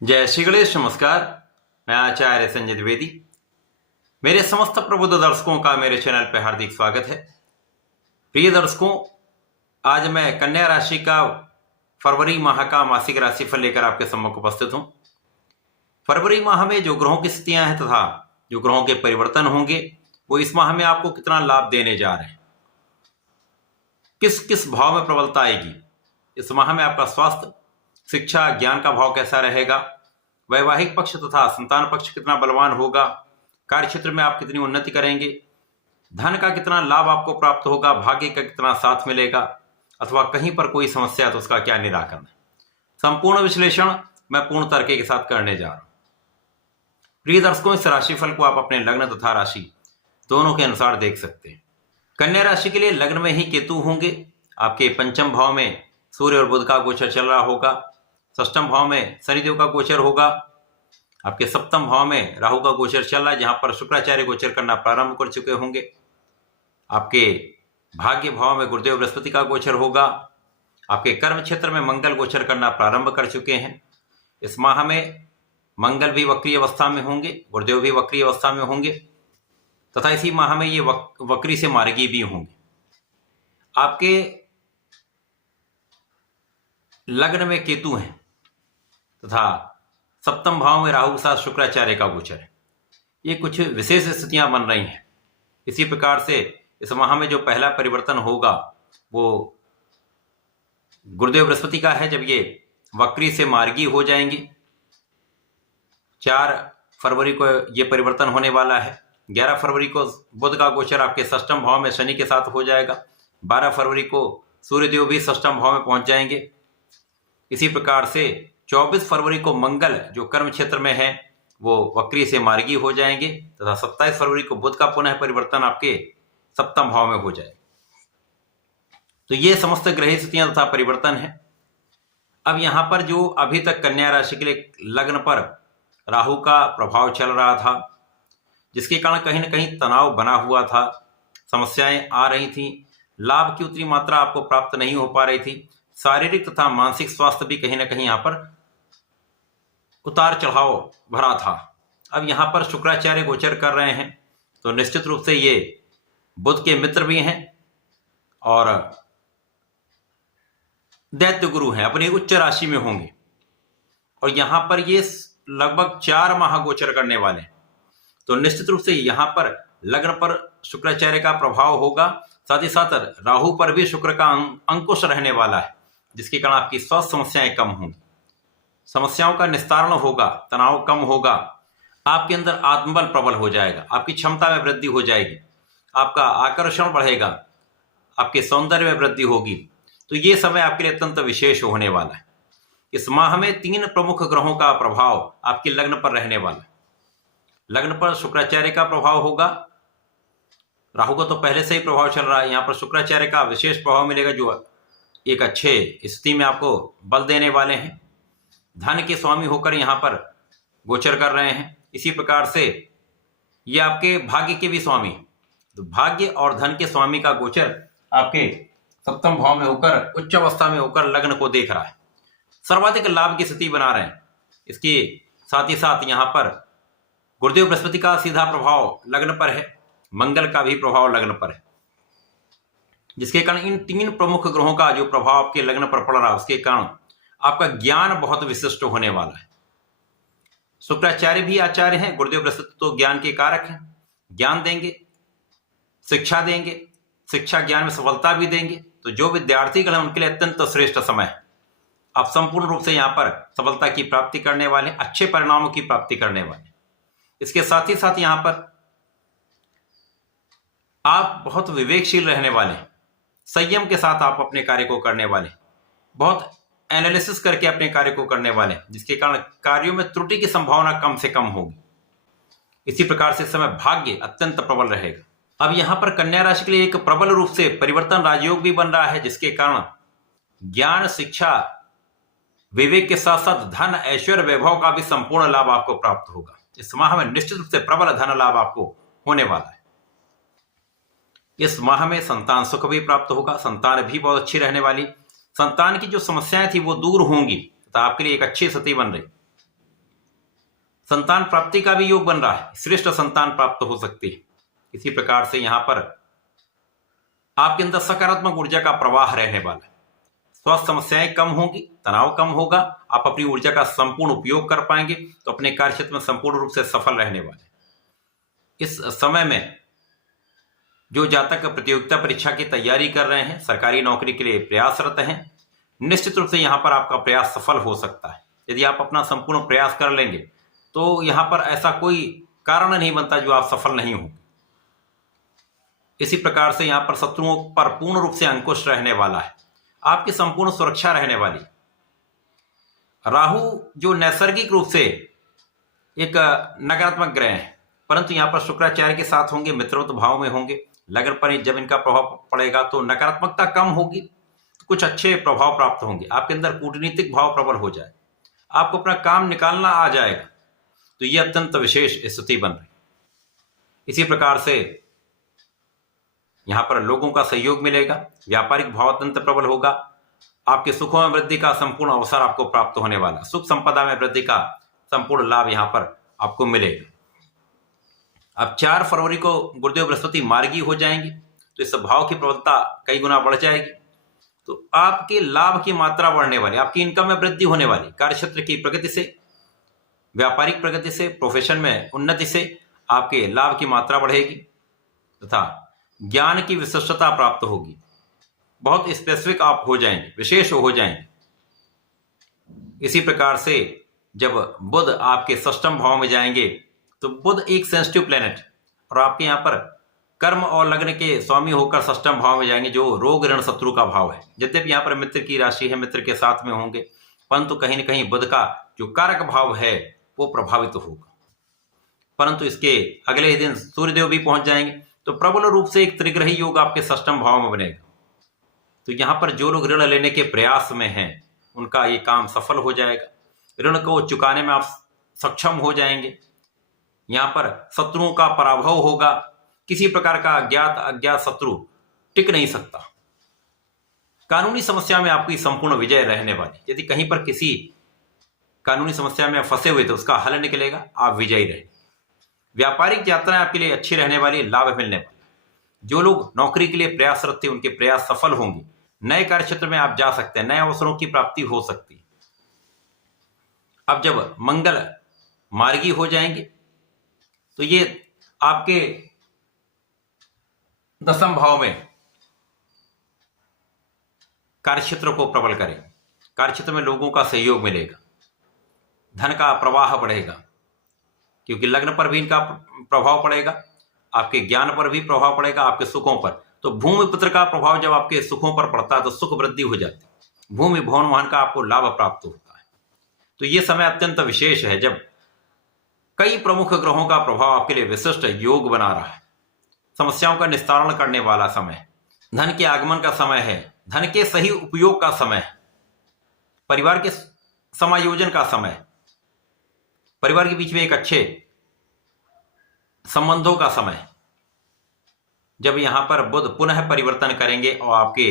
जय श्री गणेश। नमस्कार, मैं आचार्य संजय द्विवेदी। मेरे समस्त प्रबुद्ध दर्शकों का मेरे चैनल पर हार्दिक स्वागत है। प्रिय दर्शकों, आज मैं कन्या राशि का फरवरी माह का मासिक राशिफल लेकर आपके सम्मुख उपस्थित हूं। फरवरी माह में जो ग्रहों की स्थितियां हैं तथा जो ग्रहों के परिवर्तन होंगे वो इस माह में आपको कितना लाभ देने जा रहे हैं, किस किस भाव में प्रबलता आएगी, इस माह में आपका स्वास्थ्य, शिक्षा, ज्ञान का भाव कैसा रहेगा, वैवाहिक पक्ष तथा संतान पक्ष कितना बलवान होगा, कार्य क्षेत्र में आप कितनी उन्नति करेंगे, धन का कितना लाभ आपको प्राप्त होगा, भाग्य का कितना साथ मिलेगा, अथवा कहीं पर कोई समस्या है तो उसका क्या निराकरण है। संपूर्ण विश्लेषण मैं पूर्ण तर्क के साथ करने जा रहा हूं। प्रिय दर्शकों, इस राशिफल को आप अपने लग्न तथा राशि दोनों के अनुसार देख सकते हैं। कन्या राशि के लिए लग्न में ही केतु होंगे। आपके पंचम भाव में सूर्य और बुध का गोचर चल रहा होगा। षष्ठम भाव में शनिदेव का गोचर होगा। आपके सप्तम भाव में राहु का गोचर चल रहा है, जहां पर शुक्राचार्य गोचर करना प्रारंभ कर चुके होंगे। आपके भाग्य भाव में गुरुदेव बृहस्पति का गोचर होगा। आपके कर्म क्षेत्र में मंगल गोचर करना प्रारंभ कर चुके हैं। इस माह में मंगल भी वक्री अवस्था में होंगे, गुरुदेव भी वक्री अवस्था में होंगे तथा इसी माह में ये वक्री से मार्गी भी होंगे। आपके लग्न में केतु हैं तथा सप्तम भाव में राहु के साथ शुक्राचार्य का गोचर है। ये कुछ विशेष स्थितियां बन रही हैं। इसी प्रकार से इस माह में जो पहला परिवर्तन होगा वो गुरुदेव बृहस्पति का है, जब ये वक्री से मार्गी हो जाएंगी। 4 फरवरी को ये परिवर्तन होने वाला है। 11 फरवरी को बुध का गोचर आपके षष्ठम भाव में शनि के साथ हो जाएगा। 12 फरवरी को सूर्यदेव भी षष्ठम भाव में पहुंच जाएंगे। इसी प्रकार से 24 फरवरी को मंगल जो कर्म क्षेत्र में है वो वक्री से मार्गी हो जाएंगे तथा 27 फरवरी को बुध का पुनः परिवर्तन आपके सप्तम भाव में हो जाएगा। तो ये समस्त ग्रह स्थितियां तथा परिवर्तन है। अब यहां पर जो अभी तक कन्या राशि के लिए लग्न पर राहु का प्रभाव चल रहा था, जिसके कारण कहीं ना कहीं तनाव बना हुआ था, समस्याएं आ रही थी, लाभ की उतनी मात्रा आपको प्राप्त नहीं हो पा रही थी, शारीरिक तथा मानसिक स्वास्थ्य भी कहीं ना कहीं यहां पर उतार चढ़ाव भरा था। अब यहां पर शुक्राचार्य गोचर कर रहे हैं तो निश्चित रूप से ये बुध के मित्र भी हैं और दैत्य गुरु हैं, अपनी उच्च राशि में होंगे और यहां पर ये लगभग 4 माह गोचर करने वाले हैं। तो निश्चित रूप से यहां पर लग्न पर शुक्राचार्य का प्रभाव होगा, साथ ही साथ राहु पर भी शुक्र का अंकुश रहने वाला है, जिसके कारण आपकी स्वास्थ्य समस्याएं कम होंगी, समस्याओं का निस्तारण होगा, तनाव कम होगा, आपके अंदर आत्मबल प्रबल हो जाएगा, आपकी क्षमता में वृद्धि हो जाएगी, आपका आकर्षण बढ़ेगा, आपके सौंदर्य में वृद्धि होगी। तो ये समय आपके लिए अत्यंत विशेष होने वाला है। इस माह में 3 प्रमुख ग्रहों का प्रभाव आपके लग्न पर रहने वाला है। लग्न पर शुक्राचार्य का प्रभाव होगा। राहु का तो पहले से ही प्रभाव चल रहा है, यहाँ पर शुक्राचार्य का विशेष प्रभाव मिलेगा जो एक अच्छे स्थिति में आपको बल देने वाले हैं। धन के स्वामी होकर यहाँ पर गोचर कर रहे हैं। इसी प्रकार से ये आपके भाग्य के भी स्वामी, तो भाग्य और धन के स्वामी का गोचर आपके सप्तम भाव में होकर उच्च अवस्था में होकर लग्न को देख रहा है, सर्वाधिक लाभ की स्थिति बना रहे हैं। इसके साथ ही साथ यहाँ पर गुरुदेव बृहस्पति का सीधा प्रभाव लग्न पर है, मंगल का भी प्रभाव लग्न पर है, जिसके कारण इन 3 प्रमुख ग्रहों का जो प्रभाव आपके लग्न पर पड़ रहा है उसके कारण आपका ज्ञान बहुत विशिष्ट होने वाला है। शुक्राचार्य भी आचार्य हैं, गुरुदेव बृहस्पति तो ज्ञान के कारक हैं, ज्ञान देंगे, शिक्षा देंगे, शिक्षा ज्ञान में सफलता भी देंगे। तो जो विद्यार्थीगण हैं उनके लिए अत्यंत श्रेष्ठ समय है। आप संपूर्ण रूप से यहाँ पर सफलता की प्राप्ति करने वाले, अच्छे परिणामों की प्राप्ति करने वाले। इसके साथ ही साथ यहाँ पर आप बहुत विवेकशील रहने वाले, संयम के साथ आप अपने कार्य को करने वाले, बहुत एनालिसिस करके अपने कार्य को करने वाले, जिसके कारण कार्यों में त्रुटि की संभावना कम से कम होगी। इसी प्रकार से इस समय भाग्य अत्यंत प्रबल रहेगा। अब यहां पर कन्या राशि के लिए एक प्रबल रूप से परिवर्तन राजयोग भी बन रहा है, जिसके कारण ज्ञान, शिक्षा, विवेक के साथ साथ धन, ऐश्वर्य, वैभव का भी संपूर्ण लाभ आपको प्राप्त होगा। इस माह में निश्चित रूप से प्रबल धन लाभ आपको होने वाला है। इस माह में संतान सुख भी प्राप्त होगा, संतान भी बहुत अच्छी रहने वाली, संतान की जो समस्याएं थी वो दूर होंगी तथा आपके लिए एक अच्छी स्थिति बन रही। संतान प्राप्ति का भी योग बन रहा है, श्रेष्ठ संतान प्राप्त हो सकती है। इसी प्रकार से यहां पर आपके अंदर सकारात्मक ऊर्जा का प्रवाह रहने वाला है। स्वास्थ्य समस्याएं कम होंगी, तनाव कम होगा, आप अपनी ऊर्जा का संपूर्ण उपयोग कर पाएंगे, तो अपने कार्य क्षेत्र में संपूर्ण रूप से सफल रहने वाले। इस समय में जो जातक प्रतियोगिता परीक्षा की तैयारी कर रहे हैं, सरकारी नौकरी के लिए प्रयासरत हैं, निश्चित रूप से यहां पर आपका प्रयास सफल हो सकता है। यदि आप अपना संपूर्ण प्रयास कर लेंगे तो यहां पर ऐसा कोई कारण नहीं बनता जो आप सफल नहीं होंगे। इसी प्रकार से यहां पर शत्रुओं पर पूर्ण रूप से अंकुश रहने वाला है, आपकी संपूर्ण सुरक्षा रहने वाली। राहु जो नैसर्गिक रूप से एक नकारात्मक ग्रह है, परंतु यहां पर शुक्राचार्य के साथ होंगे, मित्रवत भाव में होंगे। लग्न पर जब इनका प्रभाव पड़ेगा तो नकारात्मकता कम होगी, तो कुछ अच्छे प्रभाव प्राप्त होंगे। आपके अंदर कूटनीतिक भाव प्रबल हो जाए, आपको अपना काम निकालना आ जाएगा, तो यह अत्यंत विशेष स्थिति बन रही। इसी प्रकार से यहां पर लोगों का सहयोग मिलेगा, व्यापारिक भाव अत्यंत प्रबल होगा, आपके सुखों में वृद्धि का संपूर्ण अवसर आपको प्राप्त होने वाला, सुख संपदा में वृद्धि का संपूर्ण लाभ यहां पर आपको मिलेगा। अब 4 फरवरी को गुरुदेव बृहस्पति मार्गी हो जाएंगे, तो इस भाव की प्रबलता कई गुना बढ़ जाएगी, तो आपके लाभ की मात्रा बढ़ने वाली, आपकी इनकम में वृद्धि होने वाली, कार्य क्षेत्र की प्रगति से, व्यापारिक प्रगति से, प्रोफेशन में उन्नति से आपके लाभ की मात्रा बढ़ेगी तथा ज्ञान की विशिष्टता प्राप्त होगी। बहुत स्पेसिफिक आप हो जाएंगे, विशेष हो जाएंगे। इसी प्रकार से जब बुध आपके षष्ठम भाव में जाएंगे, तो बुध एक सेंसिटिव प्लेनेट और आपके यहां पर कर्म और लग्न के स्वामी होकर षष्ठम भाव में जाएंगे, जो रोग ऋण शत्रु का भाव है। यद्यपि यहां पर मित्र की राशि है, मित्र के साथ में होंगे, परंतु कहीं न कहीं बुध का जो कारक भाव है वो प्रभावित होगा। परंतु इसके अगले ही दिन सूर्यदेव भी पहुंच जाएंगे, तो प्रबल रूप से एक त्रिग्रही योग आपके षष्ठम भाव में बनेगा। तो यहां पर जो लोग ऋण लेने के प्रयास में हैं, उनका ये काम सफल हो जाएगा, ऋण को चुकाने में आप सक्षम हो जाएंगे। यहां पर शत्रुओं का पराभव होगा, किसी प्रकार का अज्ञात शत्रु टिक नहीं सकता। कानूनी समस्या में आपकी संपूर्ण विजय रहने वाली। यदि कहीं पर किसी कानूनी समस्या में फंसे हुए तो उसका हल निकलेगा, आप विजयी रहेंगे। व्यापारिक यात्राएं आपके लिए अच्छी रहने वाली, लाभ मिलने वाला। जो लोग नौकरी के लिए प्रयासरत थे, उनके प्रयास सफल होंगे, नए कार्य क्षेत्र में आप जा सकते हैं, नए अवसरों की प्राप्ति हो सकती है। अब जब मंगल मार्गी हो जाएंगे, तो ये आपके 10वें भाव में कार्यक्षेत्र को प्रबल करें, कार्यक्षेत्र में लोगों का सहयोग मिलेगा, धन का प्रवाह बढ़ेगा, क्योंकि लग्न पर भी इनका प्रभाव पड़ेगा, आपके ज्ञान पर भी प्रभाव पड़ेगा, आपके सुखों पर। तो भूमि पुत्र का प्रभाव जब आपके सुखों पर पड़ता है तो सुख वृद्धि हो जाती है, भूमि भवन वाहन का आपको लाभ प्राप्त होता है। तो ये समय अत्यंत विशेष है, जब कई प्रमुख ग्रहों का प्रभाव आपके लिए विशिष्ट योग बना रहा है। समस्याओं का निस्तारण करने वाला समय, धन के आगमन का समय है, धन के सही उपयोग का समय है, परिवार के समायोजन का समय, परिवार के बीच में एक अच्छे संबंधों का समय। जब यहां पर बुध पुनः परिवर्तन करेंगे और आपके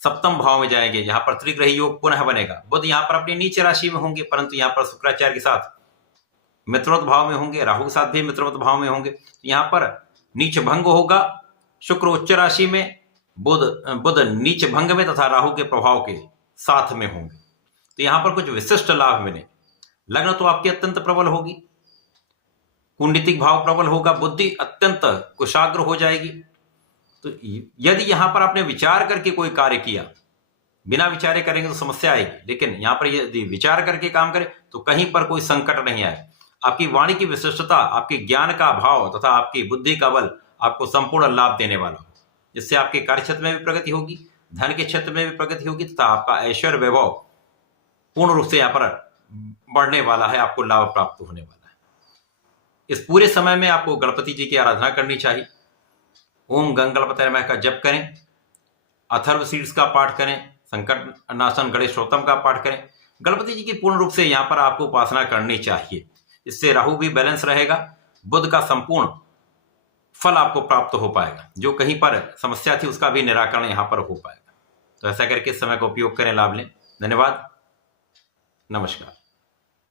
7वें भाव में जाएंगे, जहां पर त्रिग्रही योग पुनः बनेगा। बुध यहां पर अपनी नीच राशि में होंगे, परंतु यहां पर शुक्राचार्य के साथ मित्रवत भाव में होंगे, राहु के साथ भी मित्रवत भाव में होंगे। तो यहां पर नीच भंग होगा, शुक्र उच्च राशि में, बुध नीच भंग में तथा राहु के प्रभाव के साथ में होंगे। तो यहां पर कुछ विशिष्ट लाभ मिले। लग्न तो आपकी अत्यंत प्रबल होगी, कुंडलिक भाव प्रबल होगा, बुद्धि अत्यंत कुशाग्र हो जाएगी। तो यदि यहां पर आपने विचार करके कोई कार्य किया, बिना विचारे करेंगे तो समस्या आएगी, लेकिन यहां पर यदि विचार करके काम करें तो कहीं पर कोई संकट नहीं आए। आपकी वाणी की विशिष्टता, आपके ज्ञान का भाव तथा आपकी बुद्धि का बल आपको संपूर्ण लाभ देने वाला हो, जिससे आपके कार्य क्षेत्र में भी प्रगति होगी, धन के क्षेत्र में भी प्रगति होगी तथा आपका ऐश्वर्य वैभव पूर्ण रूप से यहाँ पर बढ़ने वाला है, आपको लाभ प्राप्त होने वाला है। इस पूरे समय में आपको गणपति जी की आराधना करनी चाहिए। ओम गंग गणपतये नमः का जप करें, अथर्व शीर्ष का पाठ करें, संकट नाशन गणेश स्तोत्रम का पाठ करें। गणपति जी की पूर्ण रूप से यहाँ पर आपको उपासना करनी चाहिए। इससे राहु भी बैलेंस रहेगा, बुध का संपूर्ण फल आपको प्राप्त हो पाएगा, जो कहीं पर समस्या थी उसका भी निराकरण यहाँ पर हो पाएगा। तो ऐसा करके इस समय का उपयोग करें, लाभ लें। धन्यवाद, नमस्कार।